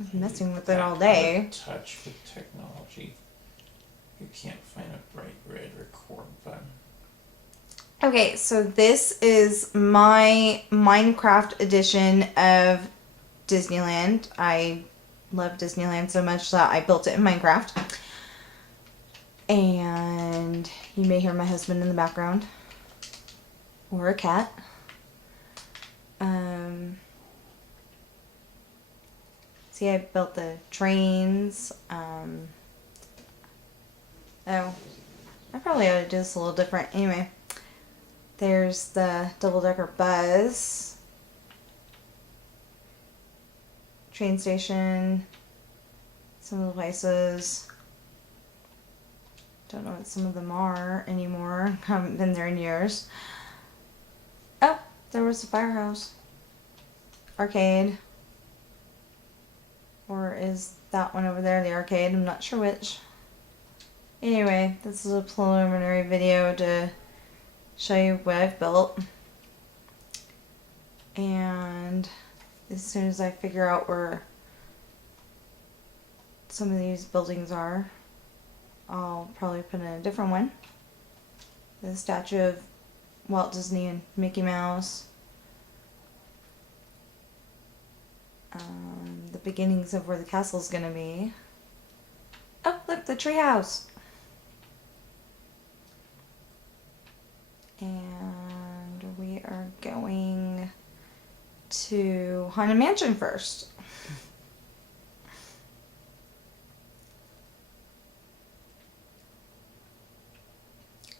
I was messing with it all day. Touch with technology. You can't find a bright red record button. Okay, so this is my Minecraft edition of Disneyland. I love Disneyland so much that I built it in Minecraft. And you may hear my husband in the background. Or a cat. See, I built the trains. Oh, I probably ought to do this a little different. Anyway, there's the double-decker bus. Train station. Some of the places. Don't know what some of them are anymore. Haven't been there in years. Oh, there was the firehouse. Arcade. Or is that one over there the arcade? I'm not sure which. Anyway, this is a preliminary video to show you what I've built. And as soon as I figure out where some of these buildings are, I'll probably put in a different one. The statue of Walt Disney and Mickey Mouse. The beginnings of where the castle's gonna be. Oh, look, the treehouse. And we are going to Haunted Mansion first.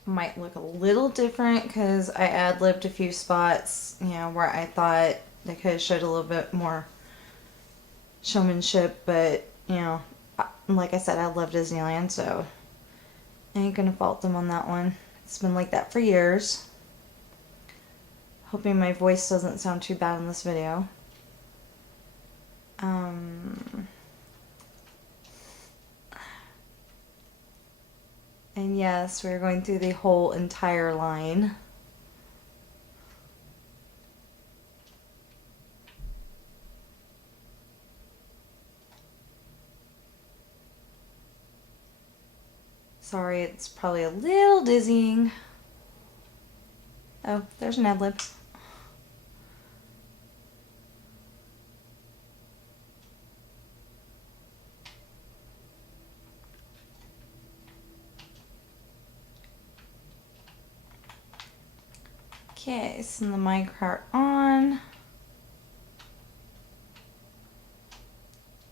Might look a little different because I ad-libbed a few spots, you know, where I thought they could have showed a little bit more showmanship, but, you know, like I said, I love Disneyland, so I ain't gonna fault them on that one. It's been like that for years. Hoping my voice doesn't sound too bad in this video. And yes, we're going through the whole entire line. Sorry, it's probably a little dizzying. Oh, there's an ad-lib. Okay, send the minecart on.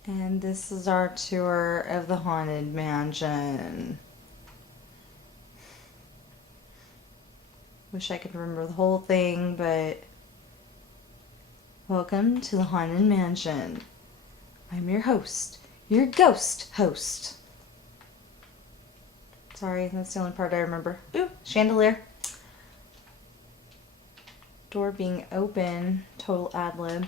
And this is our tour of the Haunted Mansion. Wish I could remember the whole thing, but welcome to the Haunted Mansion. I'm your host, your ghost host. Sorry, that's the only part I remember. Ooh, chandelier. Door being open, total ad-lib.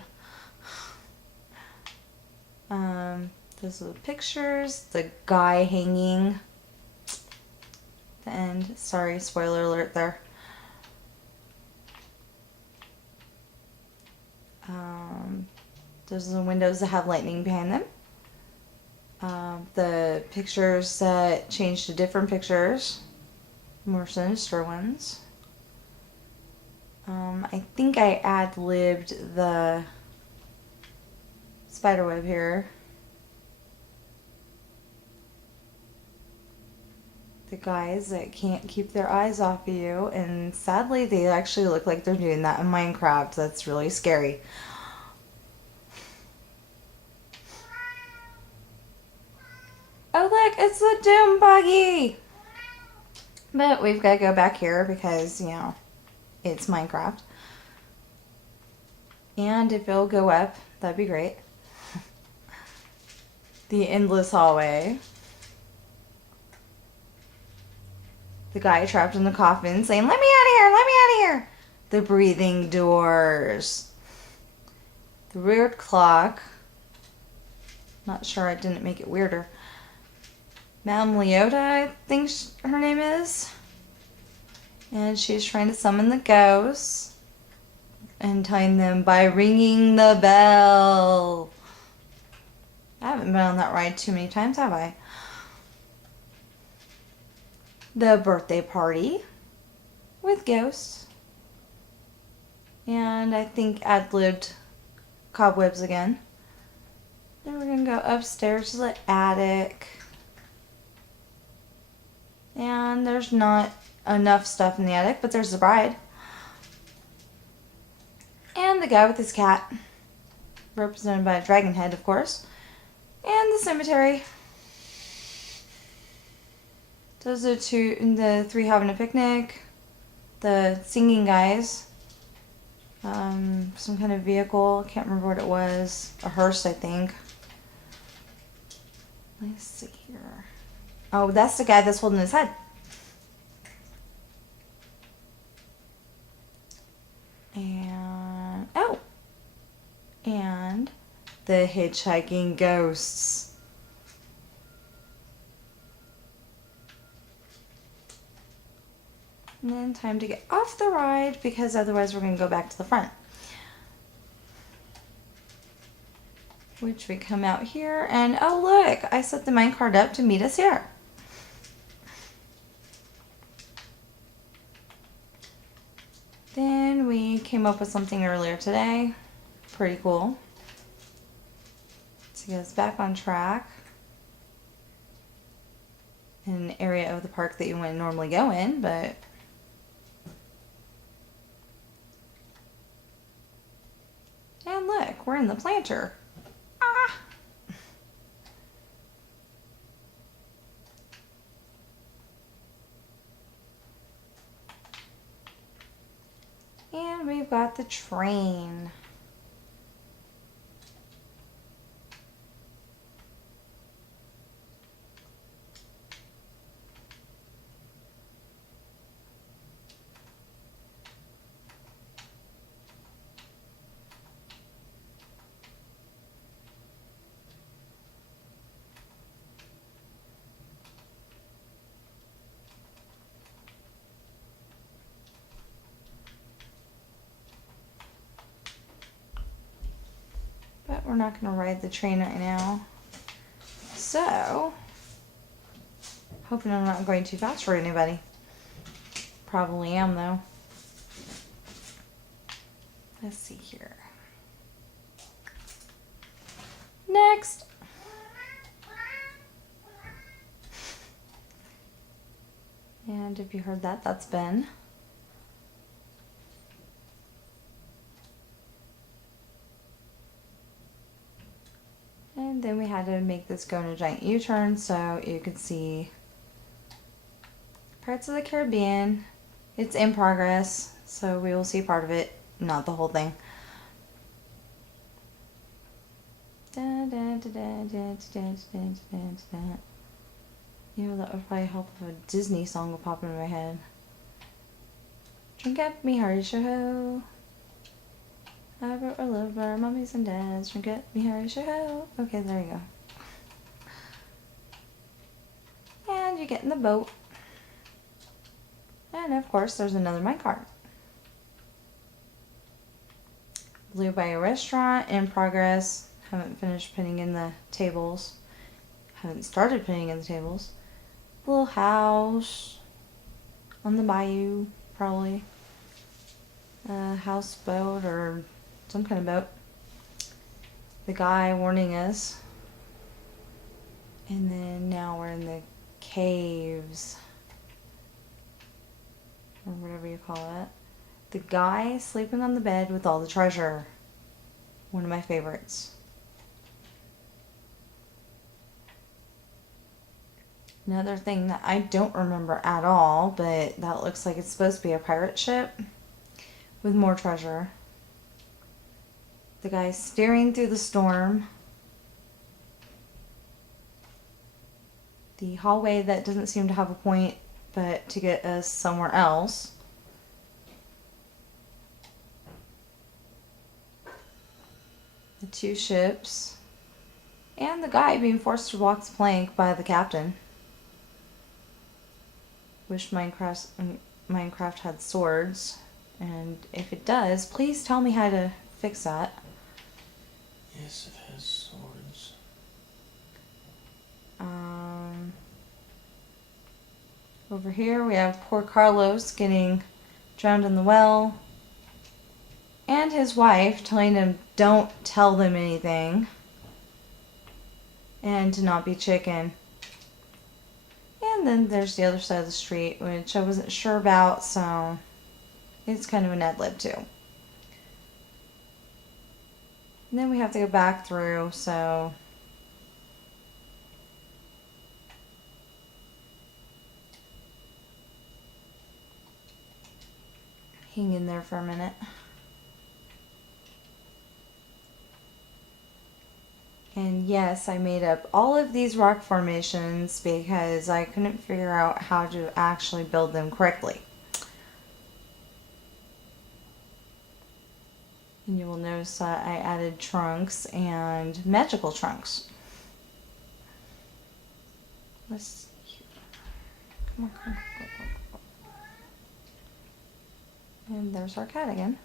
Those are the pictures, the guy hanging. The end. Sorry, spoiler alert there. Those are the windows that have lightning behind them. The pictures that change to different pictures, more sinister ones. I think I ad-libbed the spiderweb here. The guys that can't keep their eyes off of you, and sadly they actually look like they're doing that in Minecraft. That's really scary. Oh look, it's the Doom Buggy! But we've got to go back here because, you know, it's Minecraft. And if it'll go up, that'd be great. The endless hallway. The guy trapped in the coffin saying, "Let me out of here, let me out of here." The breathing doors. The weird clock. Not sure I didn't make it weirder. Madame Leota, I think her name is. And she's trying to summon the ghosts. And telling them by ringing the bell. haven't been on that ride too many times, have I? The birthday party with ghosts. And I think ad-libbed cobwebs again. Then we're going to go upstairs to the attic. And there's not enough stuff in the attic, but there's the bride. And the guy with his cat, represented by a dragon head, of course. And the cemetery. Those are the three having a picnic. The singing guys. Some kind of vehicle. Can't remember what it was. A hearse, I think. Let's see here. Oh, that's the guy that's holding his head. And, oh. And the hitchhiking ghosts. And then time to get off the ride because otherwise we're going to go back to the front. Which we come out here and oh look, I set the minecart up to meet us here. Then we came up with something earlier today. Pretty cool. To get us back on track. In an area of the park that you wouldn't normally go in, but and look, we're in the planter. Ah! And we've got the train. But we're not going to ride the train right now. So, hoping I'm not going too fast for anybody. Probably am though. Let's see here. Next. And if you heard that, that's Ben. And then we had to make this go in a giant U-turn so you could see parts of the Caribbean. It's in progress, so we will see part of it, not the whole thing. You know, that would probably help if a Disney song would pop into my head. Drink up me hearty show. I wrote a love for mummies and dads. Drink up me hearty show. Okay, there you go. And you get in the boat. And of course, there's another minecart. Blue Bayou Restaurant in progress. Haven't finished putting in the tables. Haven't started putting in the tables. Little house on the bayou, probably. A houseboat or some kind of boat. The guy warning us. And then now we're in the caves. Or whatever you call it. The guy sleeping on the bed with all the treasure. One of my favorites. Another thing that I don't remember at all, but that looks like it's supposed to be a pirate ship with more treasure. The guy steering through the storm. The hallway that doesn't seem to have a point, but to get us somewhere else. The two ships. And the guy being forced to walk the plank by the captain. Wish Minecraft had swords, and if it does, please tell me how to fix that. Yes, it has swords. Over here we have poor Carlos getting drowned in the well. And his wife telling him don't tell them anything. And to not be chicken. And then there's the other side of the street, which I wasn't sure about, so it's kind of an ad-lib too. And then we have to go back through, so hang in there for a minute. And yes, I made up all of these rock formations because I couldn't figure out how to actually build them correctly. And you will notice that I added trunks and magical trunks. Let's see. Come on, come on. Go, go, go. And there's our cat again.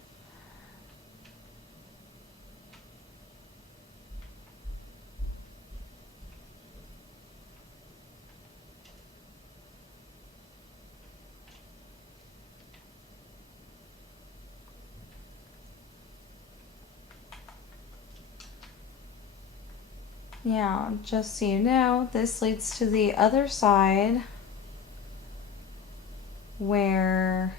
Yeah, just so you know, this leads to the other side where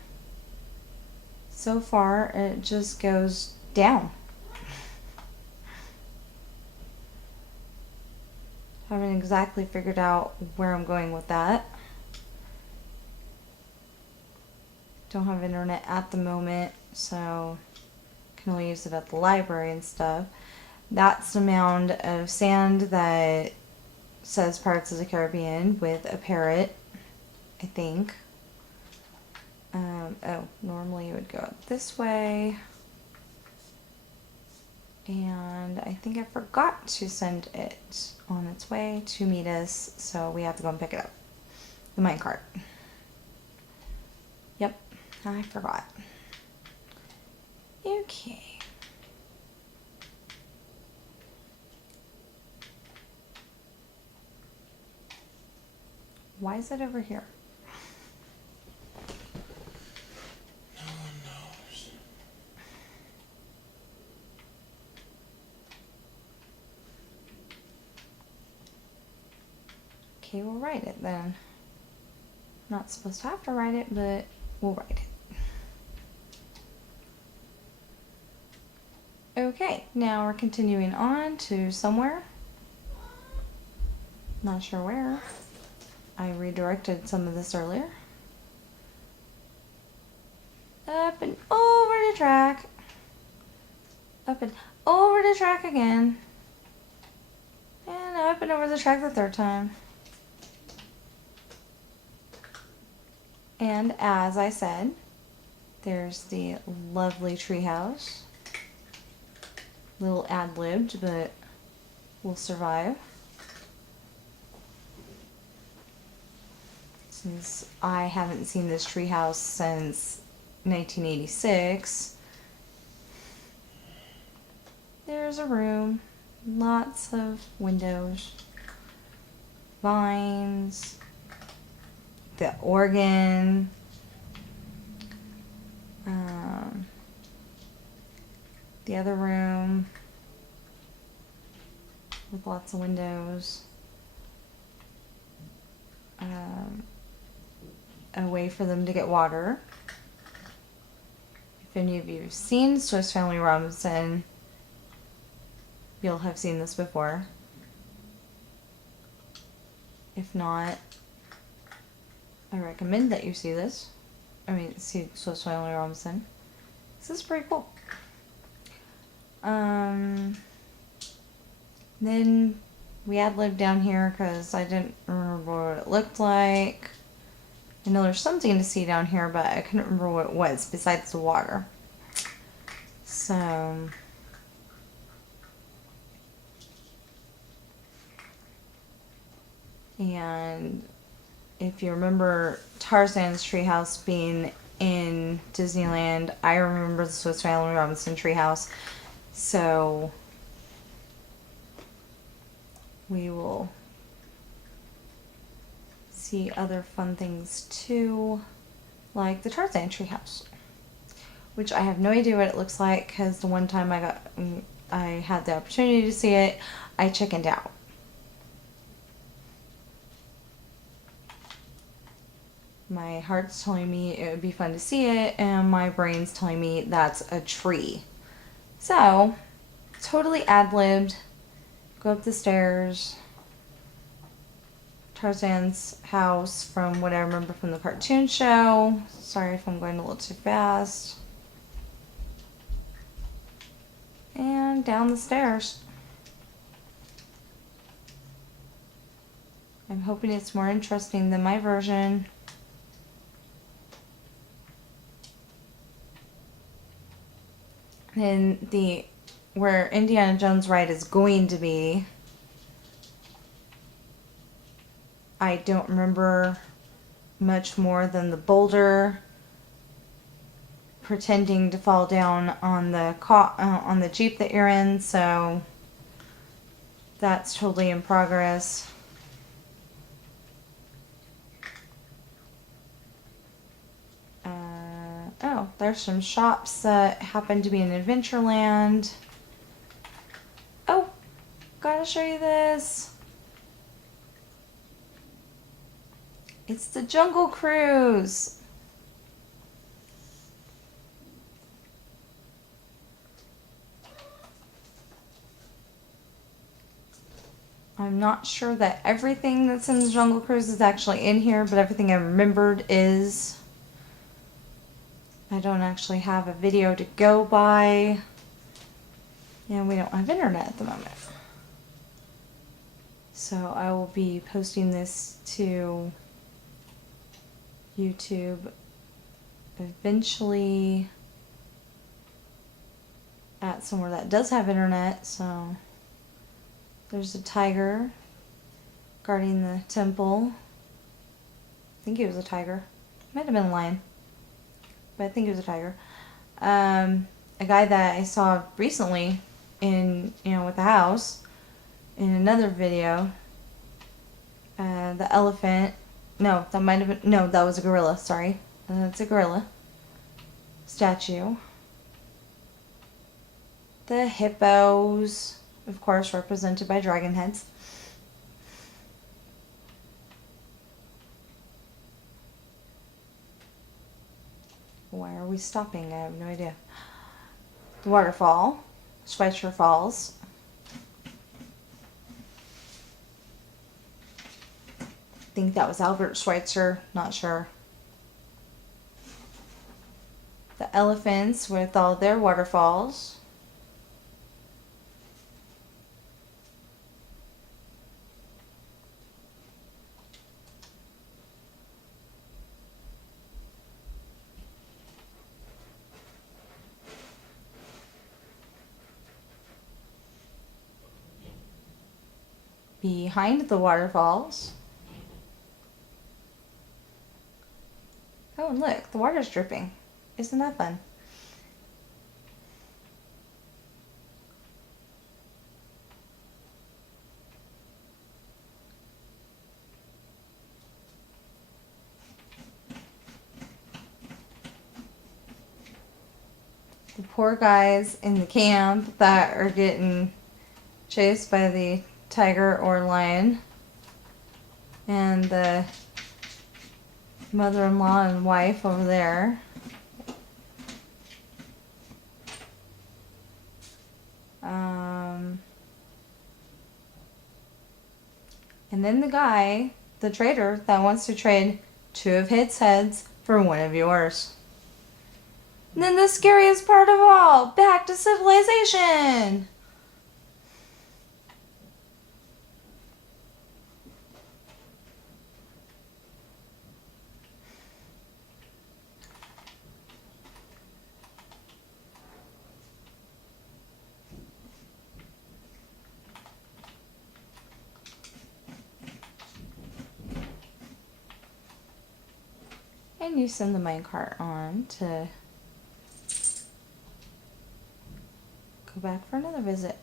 so far it just goes down. Haven't exactly figured out where I'm going with that. Don't have internet at the moment, so can only use it at the library and stuff. That's the mound of sand that says Pirates of the Caribbean with a parrot, I think. Oh, normally you would go this way. And I think I forgot to send it on its way to meet us, so we have to go and pick it up. The minecart. Yep, I forgot. Okay. Why is it over here? No one knows. Okay, we'll write it then. Not supposed to have to write it, but we'll write it. Okay, now we're continuing on to somewhere. Not sure where. I redirected some of this earlier. Up and over the track. Up and over the track again. And up and over the track the third time. And as I said, there's the lovely treehouse. Little ad-libbed, but we'll survive. Since I haven't seen this treehouse since 1986. There's a room, lots of windows, vines, the organ, the other room with lots of windows, a way for them to get water. If any of you have seen Swiss Family Robinson, you'll have seen this before. If not, I recommend that you see this. See Swiss Family Robinson. This is pretty cool. Then we ad-libbed down here because I didn't remember what it looked like. I know there's something to see down here, but I couldn't remember what it was besides the water. So and if you remember Tarzan's treehouse being in Disneyland, I remember the Swiss Family Robinson treehouse. So we will see other fun things too, like the Tarzan treehouse, which I have no idea what it looks like because the one time I had the opportunity to see it, I chickened out. My heart's telling me it would be fun to see it, and my brain's telling me that's a tree. So, totally ad-libbed. Go up the stairs. Tarzan's house from what I remember from the cartoon show. Sorry if I'm going a little too fast. And down the stairs. I'm hoping it's more interesting than my version. And where Indiana Jones' ride is going to be, I don't remember much more than the boulder pretending to fall down on the Jeep that you're in, so that's totally in progress. Oh, there's some shops that happen to be in Adventureland. Oh, gotta show you this. It's the Jungle Cruise. I'm not sure that everything that's in the Jungle Cruise is actually in here, but everything I remembered is. I don't actually have a video to go by, and we don't have internet at the moment. So I will be posting this to YouTube eventually at somewhere that does have internet. So there's a tiger guarding the temple. I think it was a tiger. Might have been a lion, but I think it was a tiger. A guy that I saw recently with the house in another video. The elephant. No, that might have been. No, that was a gorilla. Sorry. It's a gorilla statue. The hippos, of course, represented by dragon heads. Why are we stopping? I have no idea. The waterfall, Schweitzer Falls. I think that was Albert Schweitzer, not sure. The elephants with all their waterfalls. Behind the waterfalls. Oh, and look, the water's dripping. Isn't that fun? The poor guys in the camp that are getting chased by the tiger or lion, and the mother-in-law and wife over there. And then the guy, the trader, that wants to trade 2 of his heads for 1 of yours. And then the scariest part of all, back to civilization! And you send the minecart on to go back for another visit.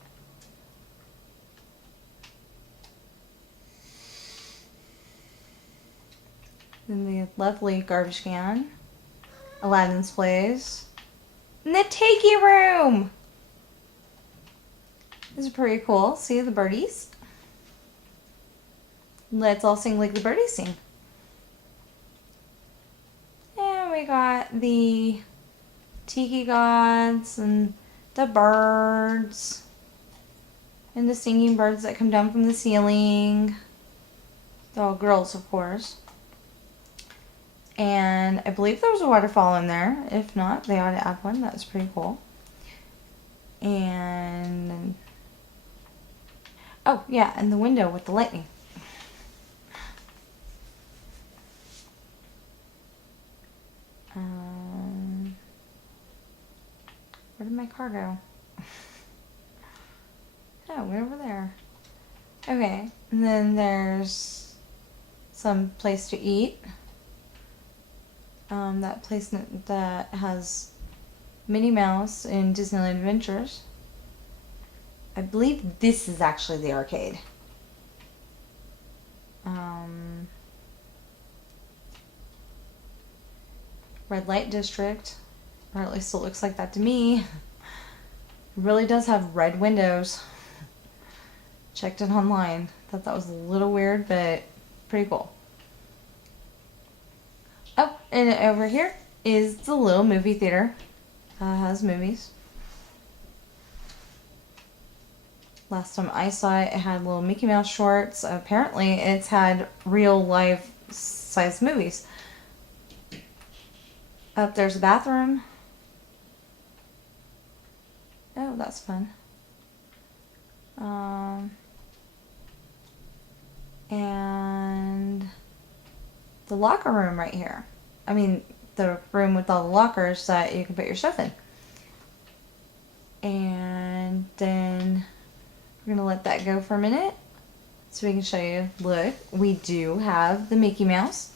Then the lovely garbage can. Aladdin's place. And the tiki room! This is pretty cool. See the birdies? Let's all sing like the birdies sing. And we got the tiki gods and the birds. And the singing birds that come down from the ceiling. They're all girls, of course. And I believe there was a waterfall in there. If not, they ought to add one. That's pretty cool. And oh yeah, and the window with the lightning. Where did my car go? Oh, way over there. Okay, and then there's some place to eat. That place that has Minnie Mouse in Disneyland Adventures. I believe this is actually the arcade. Red Light District, or at least it looks like that to me. It really does have red windows. Checked it online. Thought that was a little weird, but pretty cool. Oh, and over here is the little movie theater. Has movies. Last time I saw it, it had little Mickey Mouse shorts. Apparently, it's had real life size movies. Up there's a bathroom. Oh, that's fun. And the locker room right here. I mean, the room with all the lockers that you can put your stuff in. And then we're going to let that go for a minute so we can show you. Look, we do have the Mickey Mouse.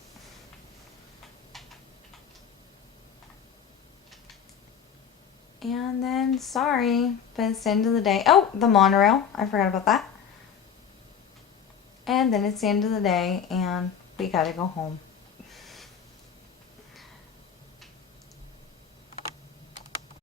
And then, sorry, but it's the end of the day. Oh, the monorail. I forgot about that. And then it's the end of the day, and we gotta go home.